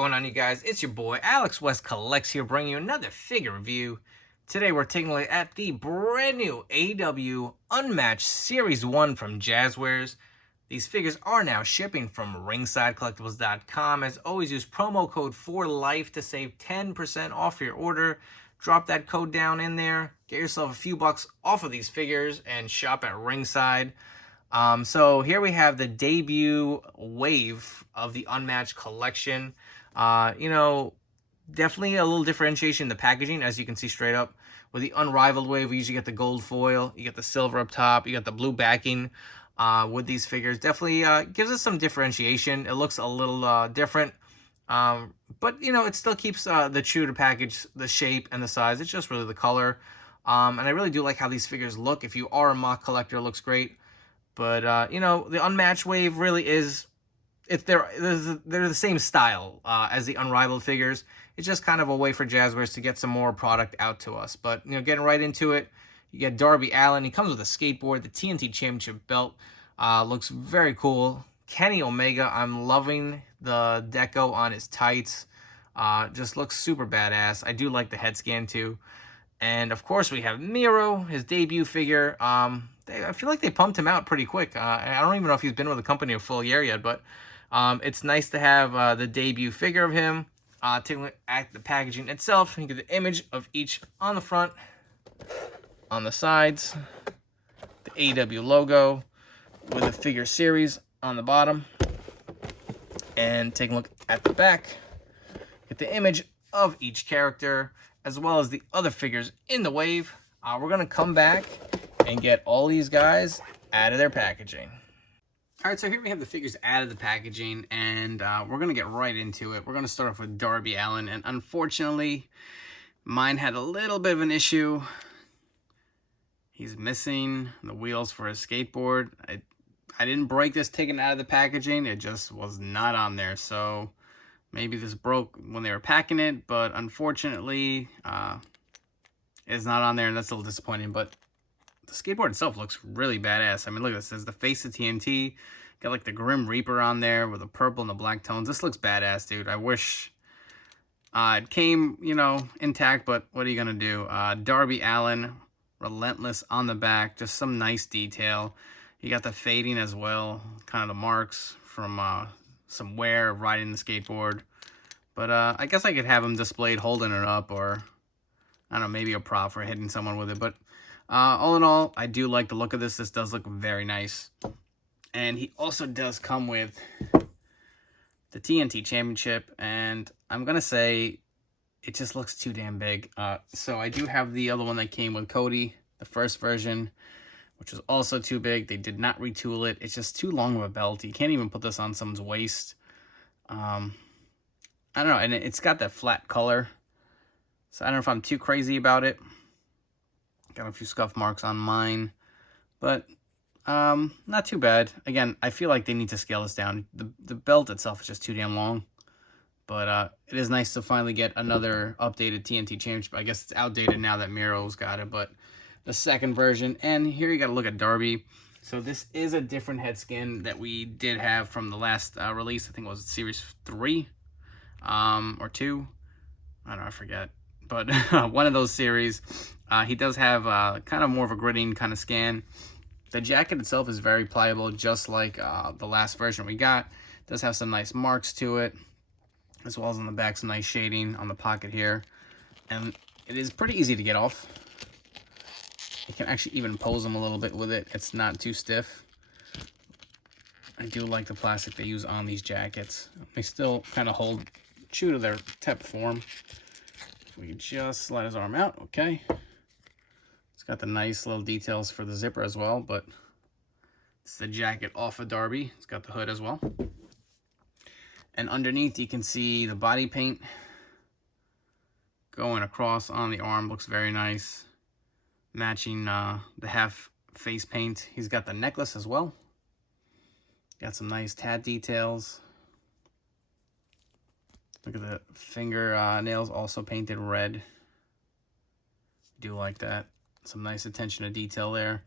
going on, you guys? It's your boy Alex West Collects here, bringing you another figure review. Today we're taking a look at the brand new AEW Unmatched Series 1 from Jazwares. These figures are now shipping from ringsidecollectibles.com. As always, use promo code 4LIFE to save 10% off your order. Drop that code down in there, get yourself a few bucks off of these figures, and shop at Ringside. So here we have the debut wave of the Unmatched collection. Definitely a little differentiation in the packaging, as you can see straight up. With the Unrivaled wave, we usually get the gold foil, you get the silver up top, you got the blue backing with these figures. Definitely gives us some differentiation. It looks a little different, but it still keeps the true to package, the shape and the size. It's just really the color. And I really do like how these figures look. If you are a mock collector, it looks great. But, the Unmatched wave really is, they're the same style as the Unrivaled figures. It's just kind of a way for Jazwares to get some more product out to us. But, getting right into it, you get Darby Allin. He comes with a skateboard. The TNT Championship belt looks very cool. Kenny Omega, I'm loving the deco on his tights. Just looks super badass. I do like the head scan, too. And, of course, we have Miro, his debut figure. I feel like they pumped him out pretty quick. I don't even know if he's been with the company a full year yet, but it's nice to have the debut figure of him. Taking a look at the packaging itself, you get the image of each on the front, on the sides, the AEW logo with the figure series on the bottom, and take a look at the back. Get the image of each character, as well as the other figures in the wave. We're going to come back and get all these guys out of their packaging. All right, so here we have the figures out of the packaging, and we're going to get right into it. We're going to start off with Darby Allin, and unfortunately, mine had a little bit of an issue. He's missing the wheels for his skateboard. I didn't break this taken out of the packaging. It just was not on there, so maybe this broke when they were packing it, but unfortunately, it's not on there, and that's a little disappointing. But the skateboard itself looks really badass. I mean, look at this. There's the face of TNT. Got like the Grim Reaper on there with the purple and the black tones. This looks badass, dude. I wish it came, intact, but what are you going to do? Darby Allin, Relentless on the back. Just some nice detail. You got the fading as well. Kind of the marks from some wear of riding the skateboard. But I guess I could have him displayed holding it up, or I don't know, maybe a prop for hitting someone with it. But all in all, I do like the look of this. This does look very nice. And he also does come with the TNT Championship, and I'm going to say it just looks too damn big. So I do have the other one that came with Cody, the first version, which was also too big. They did not retool it. It's just too long of a belt. You can't even put this on someone's waist. I don't know, and it's got that flat color. So I don't know if I'm too crazy about it. Got a few scuff marks on mine, but not too bad. Again, I feel like they need to scale this down. The belt itself is just too damn long, but it is nice to finally get another updated TNT Championship. I guess it's outdated now that Miro's got it, but the second version. And here you got to look at Darby. So this is a different head skin that we did have from the last release. I think it was Series 3 or 2. I don't know, I forget. But one of those series. He does have kind of more of a gritting kind of scan. The jacket itself is very pliable, just like the last version we got. It does have some nice marks to it, as well as on the back, some nice shading on the pocket here. And it is pretty easy to get off. You can actually even pose them a little bit with it. It's not too stiff. I do like the plastic they use on these jackets. They still kind of hold true to their type form. We can just slide his arm out, okay. It's got the nice little details for the zipper as well, but it's the jacket off of Darby. It's got the hood as well. And underneath you can see the body paint going across on the arm. Looks very nice. Matching the half face paint. He's got the necklace as well. Got some nice tat details. Look at the finger nails also painted red. Do like that. Some nice attention to detail there.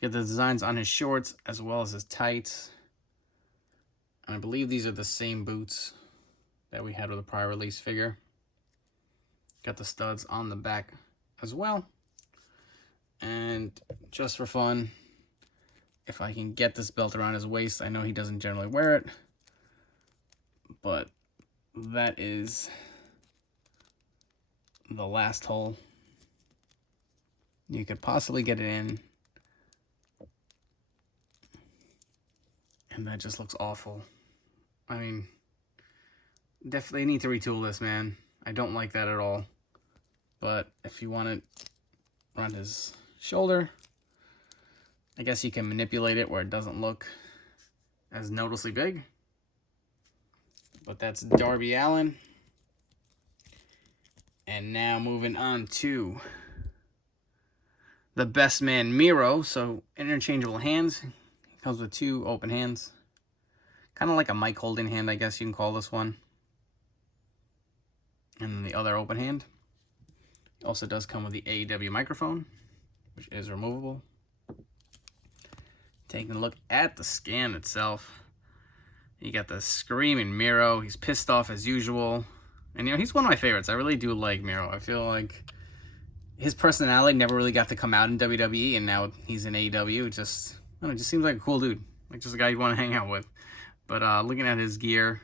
Get the designs on his shorts as well as his tights. And I believe these are the same boots. that we had with a prior release figure. Got the studs on the back as well. And just for fun, if I can get this belt around his waist, I know he doesn't generally wear it, but that is the last hole you could possibly get it in. And that just looks awful. I mean, definitely need to retool this, man. I don't like that at all. But if you want it around his shoulder, I guess you can manipulate it where it doesn't look as noticeably big. But that's Darby Allin. And now moving on to the best man, Miro. So interchangeable hands. He comes with 2 open hands. Kind of like a mic holding hand, I guess you can call this one. And then the other open hand. It also does come with the AEW microphone, which is removable. Taking a look at the scan itself. You got the screaming Miro. He's pissed off as usual. And, you know, he's one of my favorites. I really do like Miro. I feel like his personality never really got to come out in WWE, and now he's in AEW. It just, I don't know, it just seems like a cool dude. Like, just a guy you want to hang out with. But looking at his gear,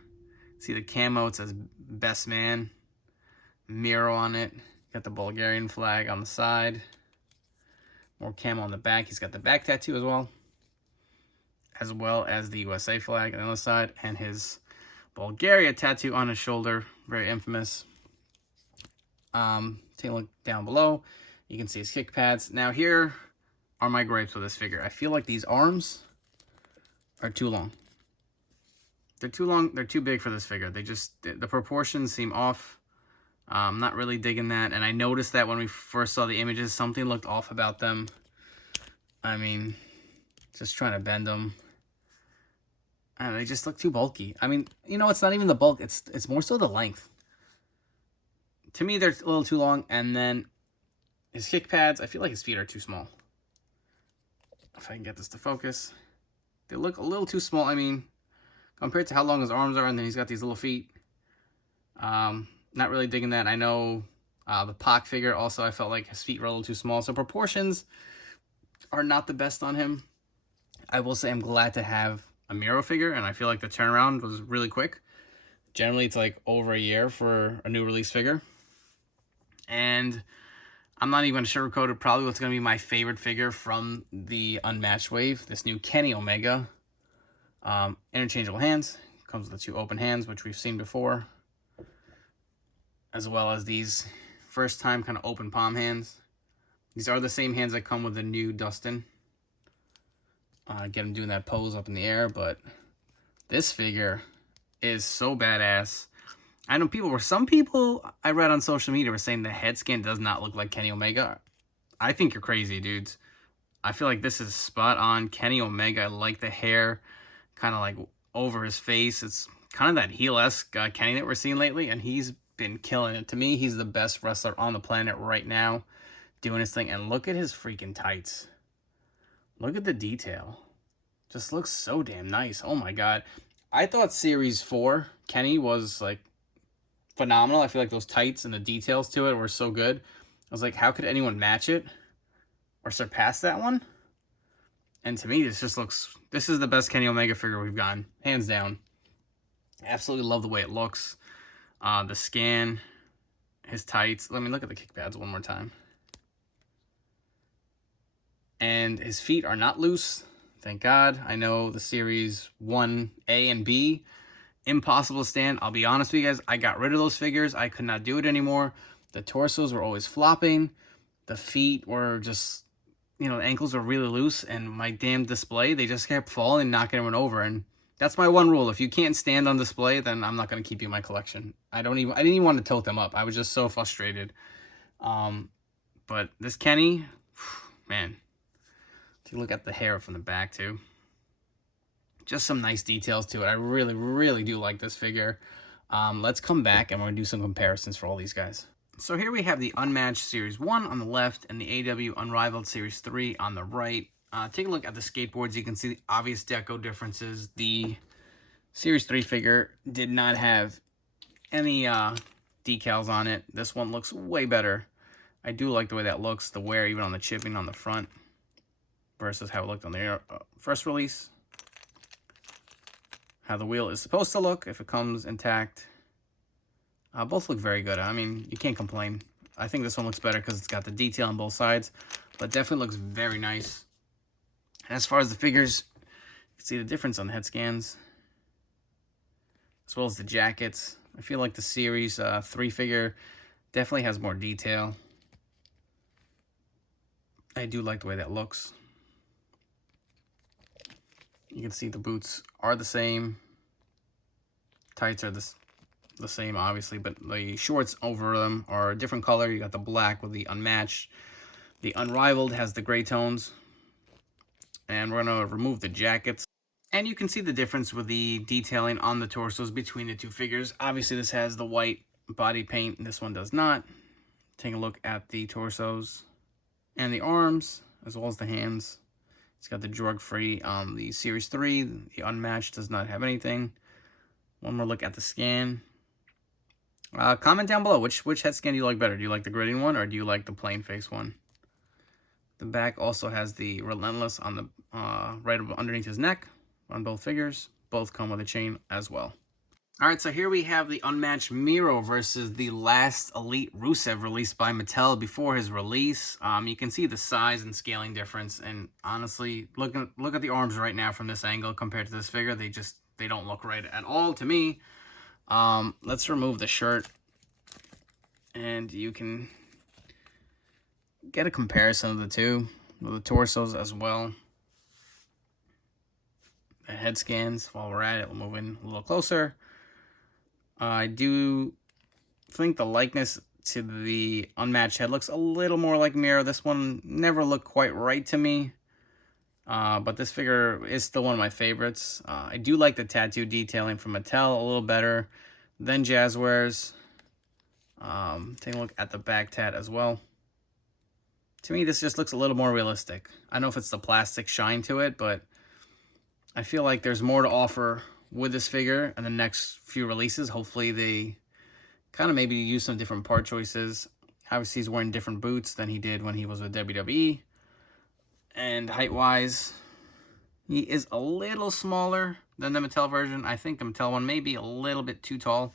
see the camo, it says Best Man. Miro on it. Got the Bulgarian flag on the side. More camo on the back. He's got the back tattoo as well as the USA flag on the other side, and his Bulgaria tattoo on his shoulder, very infamous. Take a look down below. You can see his kick pads. Now here are my gripes with this figure. I feel like these arms are too long. They're too long. They're too big for this figure. The proportions seem off. I'm not really digging that, and I noticed that when we first saw the images, something looked off about them. I mean, just trying to bend them. And they just look too bulky. I mean, you know, it's not even the bulk. It's more so the length. To me, they're a little too long. And then his kick pads, I feel like his feet are too small. If I can get this to focus. They look a little too small. I mean, compared to how long his arms are, and then he's got these little feet. Not really digging that. I know the Pac figure also, I felt like his feet were a little too small. So proportions are not the best on him. I will say I'm glad to have a Miro figure, and I feel like the turnaround was really quick. Generally, it's like over a year for a new release figure. And I'm not even sugarcoat it. Probably what's going to be my favorite figure from the Unmatched wave, this new Kenny Omega. Interchangeable hands. Comes with the 2 open hands, which we've seen before. As well as these first time kind of open palm hands. These are the same hands that come with the new Dustin. Get him doing that pose up in the air, but this figure is so badass. I know some people I read on social media were saying the head scan does not look like Kenny Omega. I think you're crazy, dudes. I feel like this is spot on Kenny Omega. I like the hair kind of like over his face. It's kind of that heel-esque Kenny that we're seeing lately, and he's been killing it. To me, he's the best wrestler on the planet right now, doing his thing. And look at his freaking tights. Look at the detail. Just looks so damn nice. Oh my god. I thought Series 4, Kenny, was like phenomenal. I feel like those tights and the details to it were so good. I was like, how could anyone match it or surpass that one? And to me, this is the best Kenny Omega figure we've gotten. Hands down. Absolutely love the way it looks. The scan, his tights. Let me look at the kick pads one more time. And his feet are not loose. Thank God. I know the Series 1A and B, impossible to stand. I'll be honest with you guys. I got rid of those figures. I could not do it anymore. The torsos were always flopping. The feet were just, you know, the ankles were really loose. And my damn display, they just kept falling, knocking everyone over. And that's my one rule. If you can't stand on display, then I'm not going to keep you in my collection. I didn't even want to tote them up. I was just so frustrated. But this Kenny, man. Take a look at the hair from the back, too. Just some nice details to it. I really, really do like this figure. Let's come back and we're going to do some comparisons for all these guys. So here we have the Unmatched Series 1 on the left and the AEW Unrivaled Series 3 on the right. Take a look at the skateboards. You can see the obvious deco differences. The Series 3 figure did not have any decals on it. This one looks way better. I do like the way that looks, the wear even on the chipping on the front versus how it looked on the first release. How the wheel is supposed to look if it comes intact. Both look very good. I mean, you can't complain. I think this one looks better because it's got the detail on both sides, but definitely looks very nice. And as far as the figures, you can see the difference on the head scans, as well as the jackets. I feel like the Series 3 figure definitely has more detail. I do like the way that looks. You can see the boots are the same. Tights are the same, obviously, but the shorts over them are a different color. You got the black with the Unmatched. The Unrivaled has the gray tones. And we're going to remove the jackets. And you can see the difference with the detailing on the torsos between the two figures. Obviously, this has the white body paint, and this one does not. Take a look at the torsos and the arms, as well as the hands. It's got the drug-free on the Series 3. The Unmatched does not have anything. One more look at the scan. Comment down below, which head scan do you like better? Do you like the gridding one, or do you like the plain face one? The back also has the Relentless on the right underneath his neck on both figures. Both come with a chain as well. All right, so here we have the Unmatched Miro versus the last Elite Rusev released by Mattel before his release. You can see the size and scaling difference, and honestly, look at the arms right now from this angle compared to this figure. They don't look right at all to me. Let's remove the shirt, and you can get a comparison of the two, with the torsos as well. The head scans, while we're at it, we'll move in a little closer. I do think the likeness to the Unmatched head looks a little more like Miro. This one never looked quite right to me. But this figure is still one of my favorites. I do like the tattoo detailing from Mattel a little better than Jazwares. Take a look at the back tat as well. To me, this just looks a little more realistic. I don't know if it's the plastic shine to it, but I feel like there's more to offer with this figure in the next few releases. Hopefully they kind of maybe use some different part choices. Obviously, he's wearing different boots than he did when he was with WWE. And height-wise, he is a little smaller than the Mattel version. I think the Mattel one may be a little bit too tall.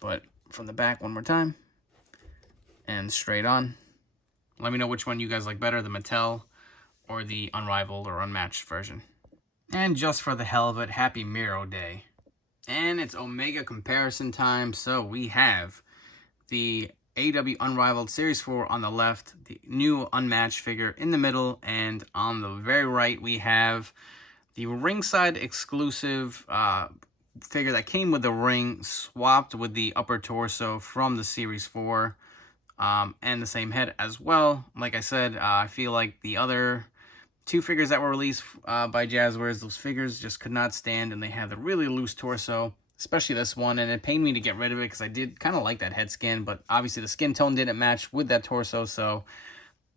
But from the back, one more time. And straight on. Let me know which one you guys like better, the Mattel or the Unrivaled or Unmatched version. And just for the hell of it, happy Miro Day. And it's Omega comparison time. So we have the AEW Unrivaled Series 4 on the left, the new Unmatched figure in the middle, and on the very right we have the ringside exclusive figure that came with the ring, swapped with the upper torso from the Series 4, and the same head as well. Like I said, I feel like the other two figures that were released by Jazwares, those figures just could not stand, and they had the really loose torso, especially this one, and it pained me to get rid of it because I did kind of like that head skin, but obviously the skin tone didn't match with that torso, so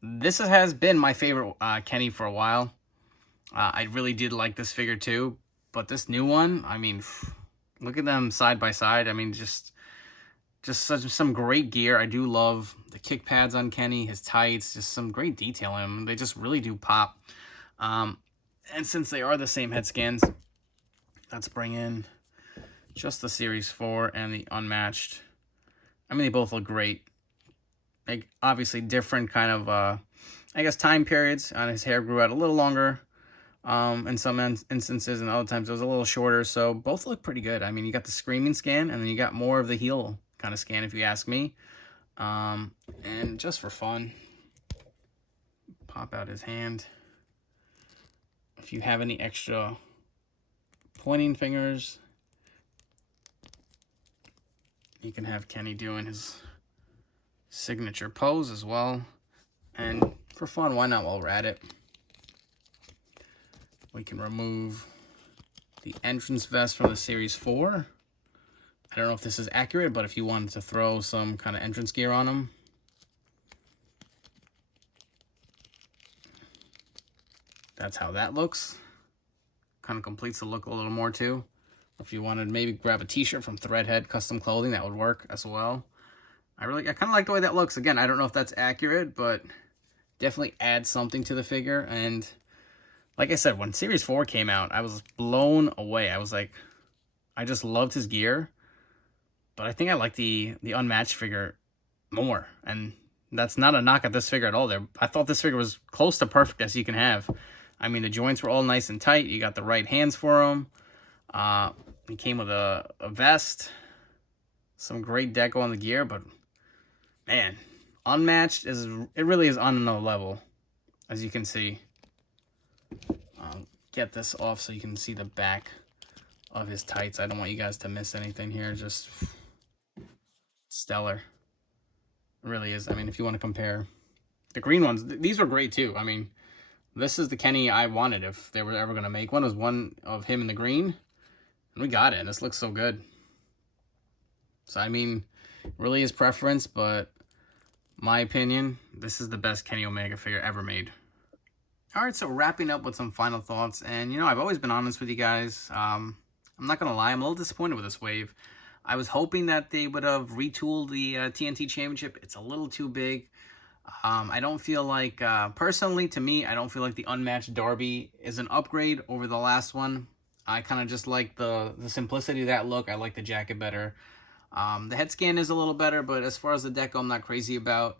this has been my favorite Kenny for a while. I really did like this figure too, but this new one, I mean, look at them side by side. I mean, just some great gear. I do love the kick pads on Kenny, his tights, just some great detail in them. They just really do pop. And since they are the same head scans, let's bring in just the Series 4 and the Unmatched. I mean, they both look great. Like, obviously different kind of, I guess, time periods. His hair grew out a little longer in some instances, and other times it was a little shorter. So both look pretty good. I mean, you got the screaming scan, and then you got more of the heel kind of scan, if you ask me. And just for fun, pop out his hand. If you have any extra pointing fingers, you can have Kenny doing his signature pose as well. And for fun, why not while we're at it? We can remove the entrance vest from the Series 4. I don't know if this is accurate, but if you wanted to throw some kind of entrance gear on him, that's how that looks. Kind of completes the look a little more too. If you wanted maybe grab a t-shirt from Threadhead Custom Clothing, that would work as well. I kind of like the way that looks. Again, I don't know if that's accurate, but definitely adds something to the figure. And like I said, when Series 4 came out, I was blown away. I was like, I just loved his gear. But I think I like the Unmatched figure more. And that's not a knock at this figure at all. I thought this figure was close to perfect as you can have. I mean, the joints were all nice and tight. You got the right hands for him. He came with a vest. Some great deco on the gear, but man, Unmatched it really is on another level, as you can see. Get this off so you can see the back of his tights. I don't want you guys to miss anything here. Just stellar. It really is. I mean, if you want to compare the green ones, these were great too. I mean, this is the Kenny I wanted if they were ever going to make one. Was one of him in the green, and we got it. And this looks so good. So, I mean, really is preference, but my opinion, this is the best Kenny Omega figure ever made. All right, so wrapping up with some final thoughts. And, you know, I've always been honest with you guys. I'm not going to lie. I'm a little disappointed with this wave. I was hoping that they would have retooled the TNT Championship. It's a little too big. I don't feel like, personally, to me, I don't feel like the Unmatched Darby is an upgrade over the last one. I kind of just like the simplicity of that look. I like the jacket better. The head scan is a little better, but as far as the deco, I'm not crazy about.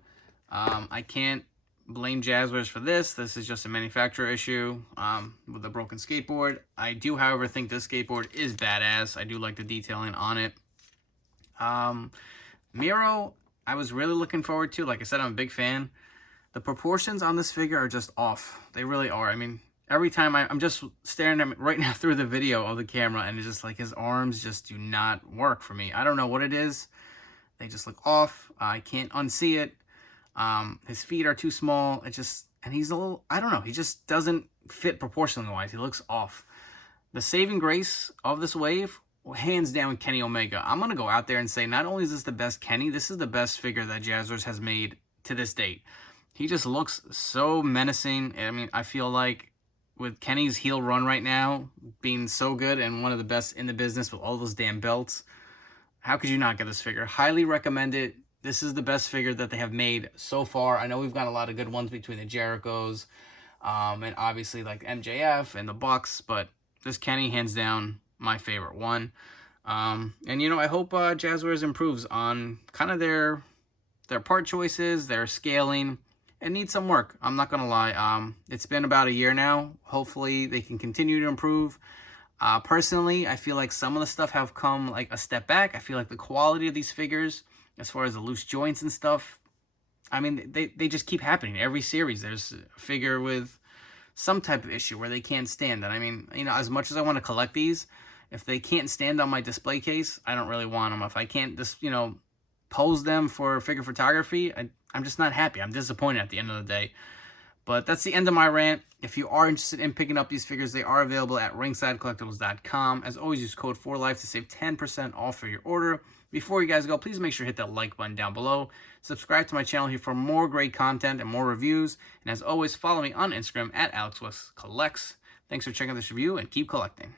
I can't blame Jazwares for this. This is just a manufacturer issue with a broken skateboard. I do, however, think this skateboard is badass. I do like the detailing on it. Miro, I was really looking forward to. Like I said, I'm a big fan. The proportions on this figure are just off. They really are. I mean, every time I'm just staring at him right now through the video of the camera, and it's just like his arms just do not work for me. I don't know what it is. They just look off. I can't unsee it. His feet are too small. And he's a little, I don't know. He just doesn't fit proportionally wise. He looks off. The saving grace of this wave, hands down, Kenny Omega. I'm going to go out there and say, not only is this the best Kenny, this is the best figure that Jazwares has made to this date. He just looks so menacing. I mean, I feel like with Kenny's heel run right now being so good and one of the best in the business with all those damn belts, how could you not get this figure? Highly recommend it. This is the best figure that they have made so far. I know we've got a lot of good ones between the Jerichos and obviously like MJF and the Bucks, but this Kenny, hands down, my favorite one. And, you know, I hope Jazwares improves on kind of their part choices, their scaling. It needs some work. I'm not going to lie. It's been about a year now. Hopefully they can continue to improve. Personally, I feel like some of the stuff have come like a step back. I feel like the quality of these figures, as far as the loose joints and stuff, I mean, they just keep happening. Every series, there's a figure with some type of issue where they can't stand it. I mean, you know, as much as I want to collect these, if they can't stand on my display case, I don't really want them. If I can't just, you know, pose them for figure photography, I'm just not happy. I'm disappointed at the end of the day. But that's the end of my rant. If you are interested in picking up these figures, they are available at ringsidecollectibles.com. As always, use code 4LIFE to save 10% off for your order. Before you guys go, please make sure to hit that like button down below. Subscribe to my channel here for more great content and more reviews. And as always, follow me on Instagram at AlexWestCollects. Thanks for checking out this review and keep collecting.